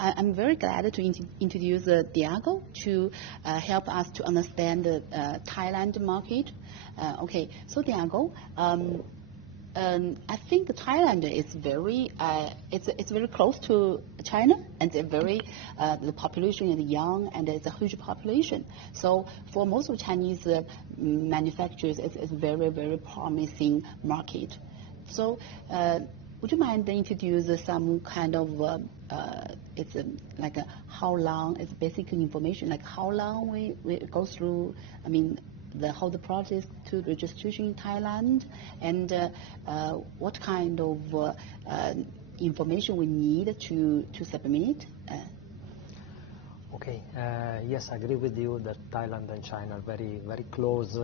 I'm very glad to introduce Diego to help us to understand the Thailand market. Okay, so Diego, I think Thailand is very, it's very close to China, and the population is young, and it's a huge population. So for most of Chinese manufacturers, it's a very, very promising market. So would you mind introduce some kind of, it's like how long, it's basic information, like how long we go through, I mean, how the process to registration in Thailand, and what kind of information we need to submit? Okay, yes, I agree with you that Thailand and China are very, very close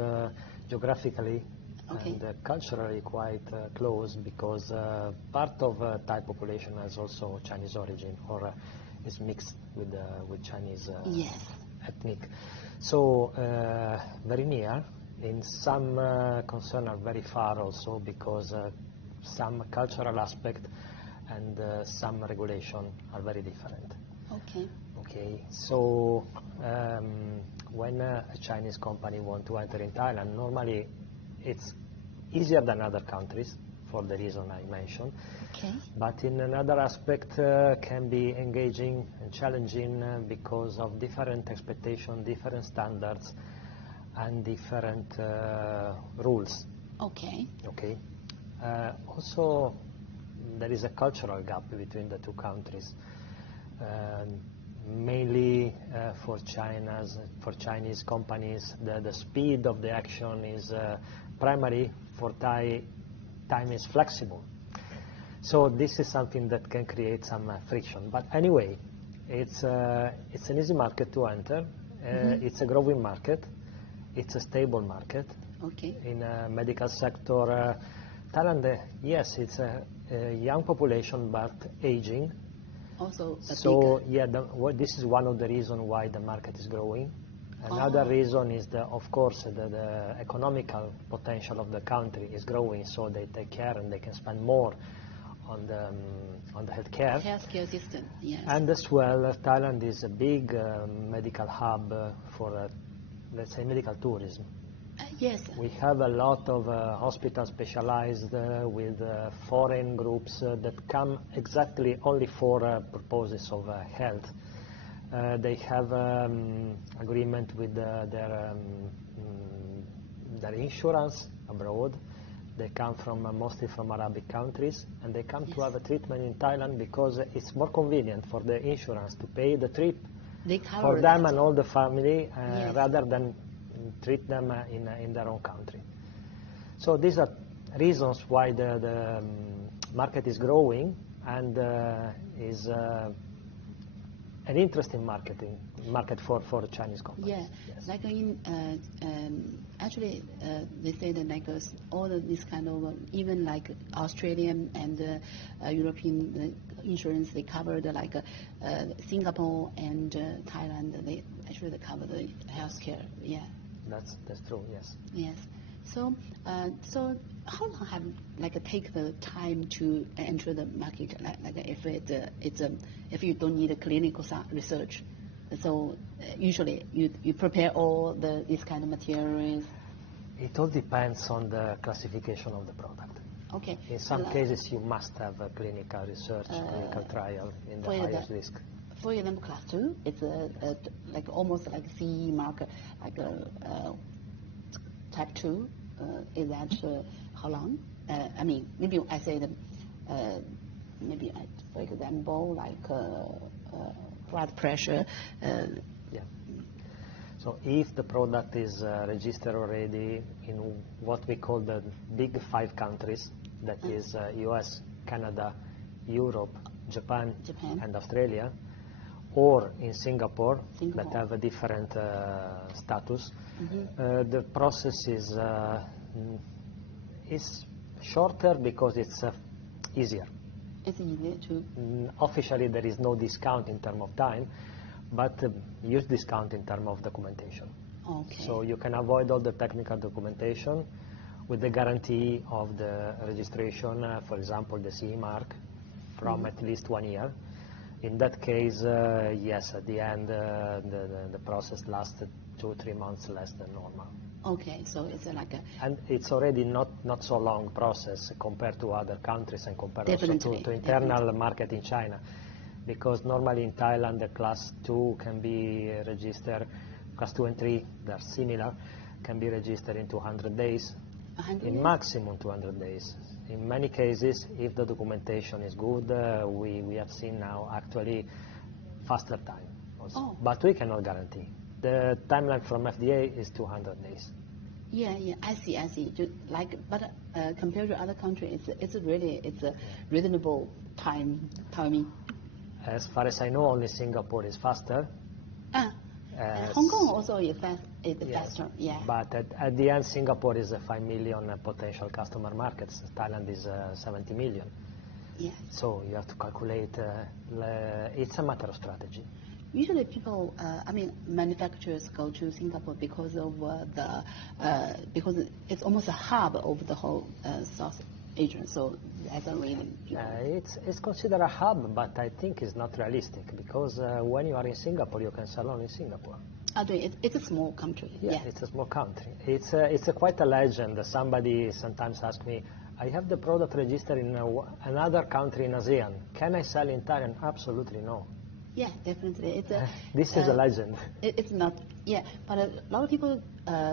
geographically. Okay. And culturally quite close, because part of Thai population has also Chinese origin, or is mixed with Chinese yes. ethnic. So very near. In some concern are very far also, because some cultural aspect and some regulation are very different. Okay. Okay. So when a Chinese company want to enter in Thailand, normally it's easier than other countries for the reason I mentioned. Okay. But in another aspect can be engaging and challenging because of different expectations, different standards, and different rules. Okay. Okay. Also, there is a cultural gap between the two countries. Mainly for Chinese companies, the speed of the action is primary. For Thai, time is flexible. So this is something that can create some friction. But anyway, it's an easy market to enter. It's a growing market. It's a stable market. Okay. In the medical sector, Thailand, yes, it's a young population, but aging. Also, so yeah, this is one of the reasons why the market is growing. Another reason is, of course, the economical potential of the country is growing, so they take care and they can spend more on the healthcare. Healthcare system, yes. And as well, Thailand is a big medical hub for, let's say, medical tourism. Yes. We have a lot of hospitals specialized with foreign groups that come exactly only for purposes of health. They have agreement with their insurance abroad. They come from mostly from Arabic countries, and they come to have a treatment in Thailand because it's more convenient for the insurance to pay the trip for them and all the family rather than treat them in their own country. So these are reasons why the market is growing and is an interesting market for Chinese companies. Yeah, yes. Like in actually they say that like all of this kind of even like Australian and European insurance, they covered like Singapore and Thailand. They actually cover the healthcare. Yeah. That's true. Yes. Yes. So so how long have take the time to enter the market? Like if if you don't need a clinical research, so usually you prepare all these kind of materials. It all depends on the classification of the product. Okay. In some cases, you must have a clinical research, clinical trial in the highest risk. For example, class 2, it's like almost like CE mark, like type 2. Is that how long? I mean, maybe I say that maybe for example, like blood pressure. Yeah. So if the product is registered already in what we call the big 5 countries, that is US, Canada, Europe, Japan, and Australia, or in Singapore, that have a different status, the process is shorter because it's easier. It's easier to... Officially, there is no discount in terms of time, but use discount in terms of documentation. Okay. So you can avoid all the technical documentation with the guarantee of the registration, for example, the CE mark, from at least 1 year. In that case, yes, at the end, the process lasted 2-3 months less than normal. Okay, so it's like a... And it's already not so long process compared to other countries and compared also to internal market in China. Because normally in Thailand, the class 2 can be registered, class 2 and 3, they're similar, can be registered in 200 days, in maximum 200 days. In many cases, if the documentation is good, we have seen now actually faster time also. Oh. But we cannot guarantee. The timeline from FDA is 200 days. Yeah, I see. But compared to other countries, it's a reasonable timing. As far as I know, only Singapore is faster. Hong Kong also is faster. Yeah. But at the end, Singapore is a 5 million potential customer market. Thailand is 70 million. Yeah. So you have to calculate. It's a matter of strategy. Usually people, manufacturers go to Singapore because of because it's almost a hub of the whole South Asia. So that's a reason. It's considered a hub, but I think it's not realistic because when you are in Singapore, you can sell only in Singapore. It's a small country. Yeah, it's a small country. It's quite a legend. Somebody sometimes asks me, I have the product registered in another country in ASEAN. Can I sell in Thailand? Absolutely no. Yeah, definitely. This is a legend. It's not, but a lot of people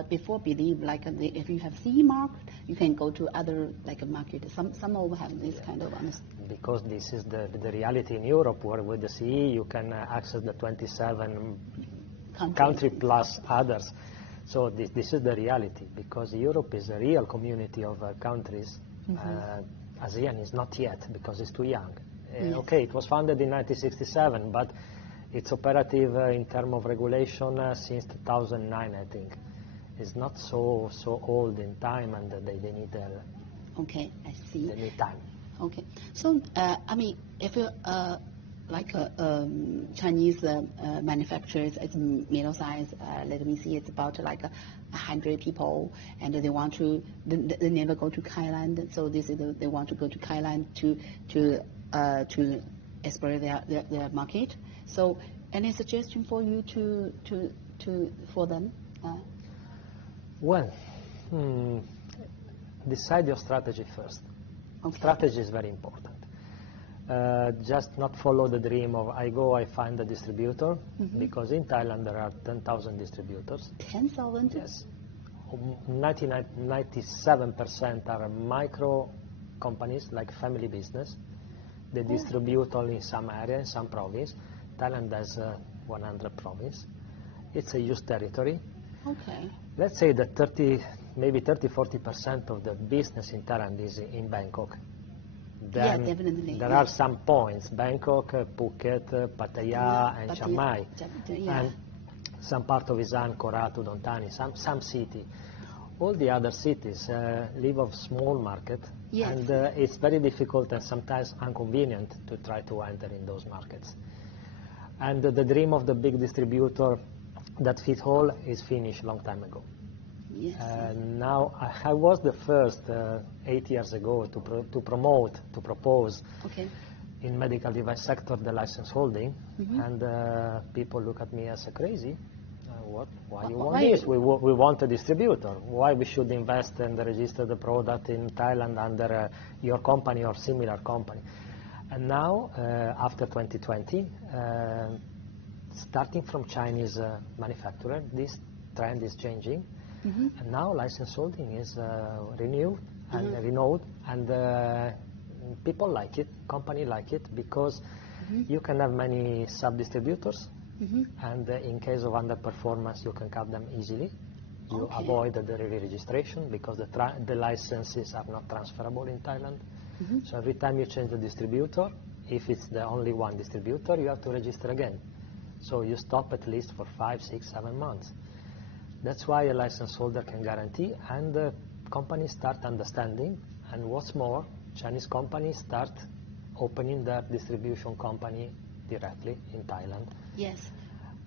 before believe if you have CE mark, you can go to other market. Some will have this kind of understanding. Because this is the reality in Europe, where with the CE you can access the 27 country plus others. So this is the reality, because Europe is a real community of countries. ASEAN is not yet, because it's too young. Yes. Okay, it was founded in 1967, but it's operative in terms of regulation since 2009, I think. It's not so old in time, and they need okay, I see. They need time. Okay, so if you Chinese manufacturers, it's middle size. Let me see, it's about 100 people, and they never go to Thailand. So they want to go to Thailand to explore their market. So, any suggestion for you for them? Well, decide your strategy first. Okay. Strategy is very important. Just not follow the dream of I find a distributor, because in Thailand there are 10,000 distributors. 10,000? Yes. 97% are micro companies, like family business. They distribute only in some area, in some province. Thailand has 100 province. It's a huge territory. Okay. Let's say that maybe 30-40% of the business in Thailand is in Bangkok. Then yeah, definitely. There are some points: Bangkok, Phuket, Pattaya, and Chiang Mai, and some part of Isan, Koratu, Dontani, some city. All the other cities live of small market, and it's very difficult and sometimes inconvenient to try to enter in those markets. And the dream of the big distributor that fits all is finished long time ago. Yes. Now I was the first 8 years ago to propose in medical device sector the license holding, and people look at me as crazy. Why you want this? We want a distributor. Why we should invest and register the product in Thailand under your company or similar company? And now, after 2020, starting from Chinese manufacturer, this trend is changing. And now license holding is renewed and people like it, company like it, because you can have many sub-distributors, and in case of underperformance, you can cut them easily. You avoid the re-registration because the licenses are not transferable in Thailand. So every time you change the distributor, if it's the only one distributor, you have to register again. So you stop at least for 5, 6, 7 months. That's why a license holder can guarantee, and companies start understanding. And what's more, Chinese companies start opening their distribution company directly in Thailand. Yes.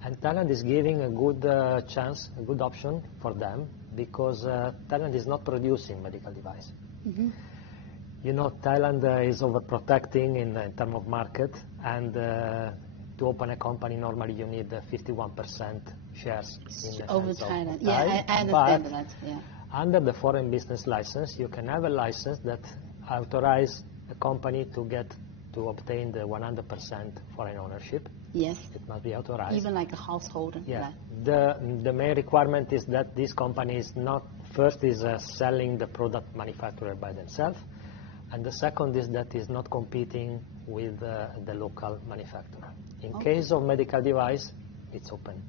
And Thailand is giving a good chance, a good option for them, because Thailand is not producing medical device. You know, Thailand is overprotecting in terms of market, and to open a company, normally you need 51% shares in the over hands Thailand. of Yeah, I understand that. Yeah. Under the foreign business license, you can have a license that authorize a company to obtain the 100% foreign ownership. Yes. It must be authorized. Even like a household. Yeah. The main requirement is that this company is not first is selling the product manufactured by themselves, and the second is that is not competing with the local manufacturer. In case of medical device, it's open.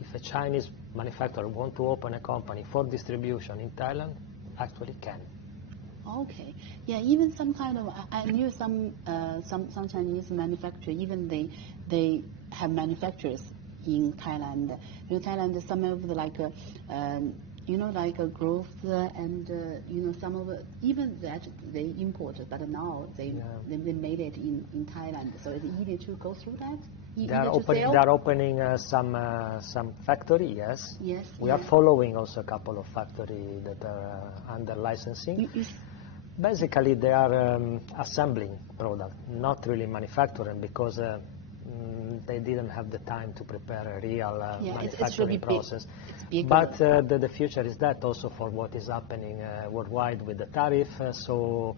If a Chinese manufacturer want to open a company for distribution in Thailand, actually can. Okay. Yeah. Even some kind of I knew some Chinese manufacturer. Even they have manufacturers in Thailand. In Thailand, some of the like like a growth and some of even that they import, but now they made it in Thailand. So it's easy to go through that. They are opening some factory. Yes. Yes. We are following also a couple of factories that are under licensing. Basically, they are assembling product, not really manufacturing, because they didn't have the time to prepare a real manufacturing process. But the future is that also for what is happening worldwide with the tariff. So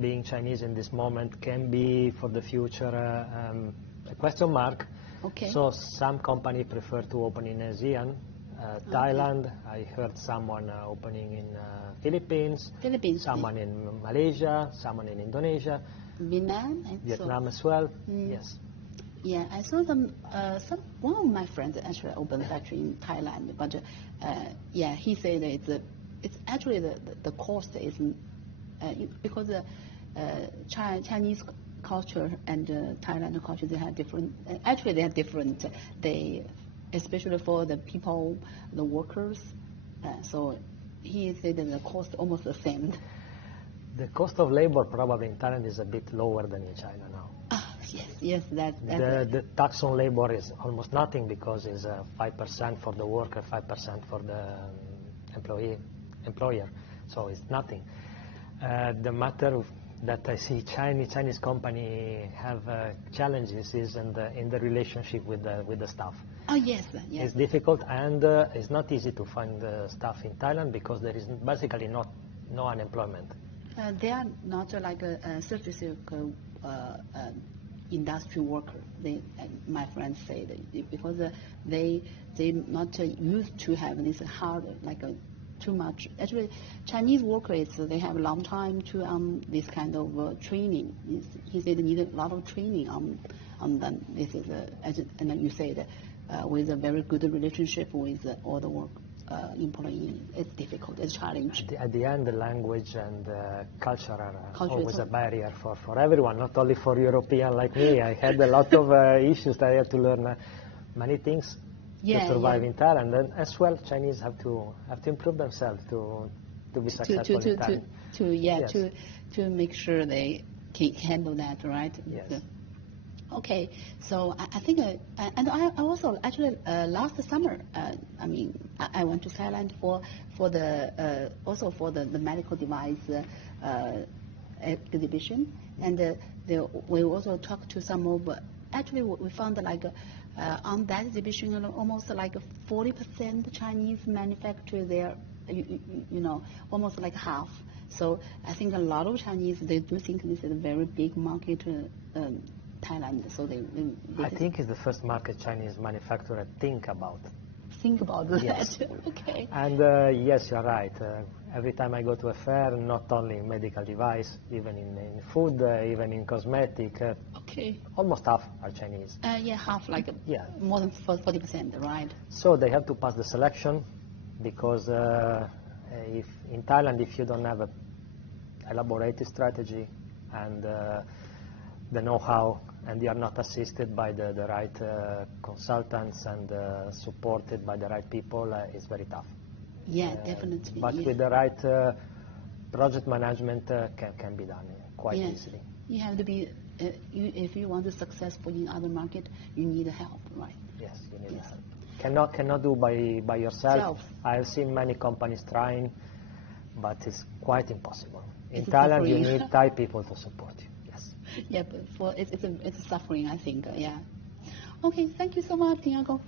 being Chinese in this moment can be for the future a question mark. Okay. So some company prefer to open in ASEAN. Thailand, I heard someone opening in Philippines, someone in Malaysia, someone in Indonesia, Vietnam as well. Yes. Yeah, I saw one of my friends actually opened a factory in Thailand, but he said that it's actually the cost is because Chinese culture and Thailand culture, they have different. Actually, they are different. Especially for the people, the workers. So he said that the cost almost the same. The cost of labor probably in Thailand is a bit lower than in China now. Yes, the tax on labor is almost nothing because it's 5% for the worker, 5% for the employer. So it's nothing. The matter that I see Chinese company have challenges is in the relationship with the staff. Oh yes. It's difficult, and it's not easy to find staff in Thailand because there is basically no unemployment. They are not like a surface industry worker. My friends say that because they not used to have this hard too much. Actually, Chinese workers they have a long time to this kind of training. He said they need a lot of training on them. This is and you said with a very good relationship with all the work employee. It's difficult. It's a challenge. At the end, the language and culture are always a barrier for everyone, not only for European like me. I had a lot of issues. I had to learn many things to survive in Thailand, and as well, Chinese have to improve themselves to be successful in Thailand. To make sure they can handle that, right? Yes. Okay, so I think, and I also actually last summer, I went to Thailand for the medical device exhibition, and we also talked to some of. Actually, we found on that exhibition almost 40% Chinese manufacture there, almost like half. So I think a lot of Chinese they do think this is a very big market. Thailand, so they I think it's the first market Chinese manufacturer think about. Think about that. Yes. Okay. And yes, you're right. Every time I go to a fair, not only in medical device, even in food, even in cosmetic, almost half are Chinese. Half, more than 40%, right? So they have to pass the selection because if in Thailand, if you don't have a elaborated strategy and the know-how, and you are not assisted by the right consultants and supported by the right people, it's very tough. Yeah, definitely. But with the right project management, can be done quite easily. You have to be, if you want to be successful in other market, you need help, right? Yes, you need help. Cannot do by yourself. I've seen many companies trying, but it's quite impossible. In It's Thailand, you suffering. need Thai people to support you. Yes. Yeah, but it's a suffering, I think. Yeah. Okay, thank you so much, Diego.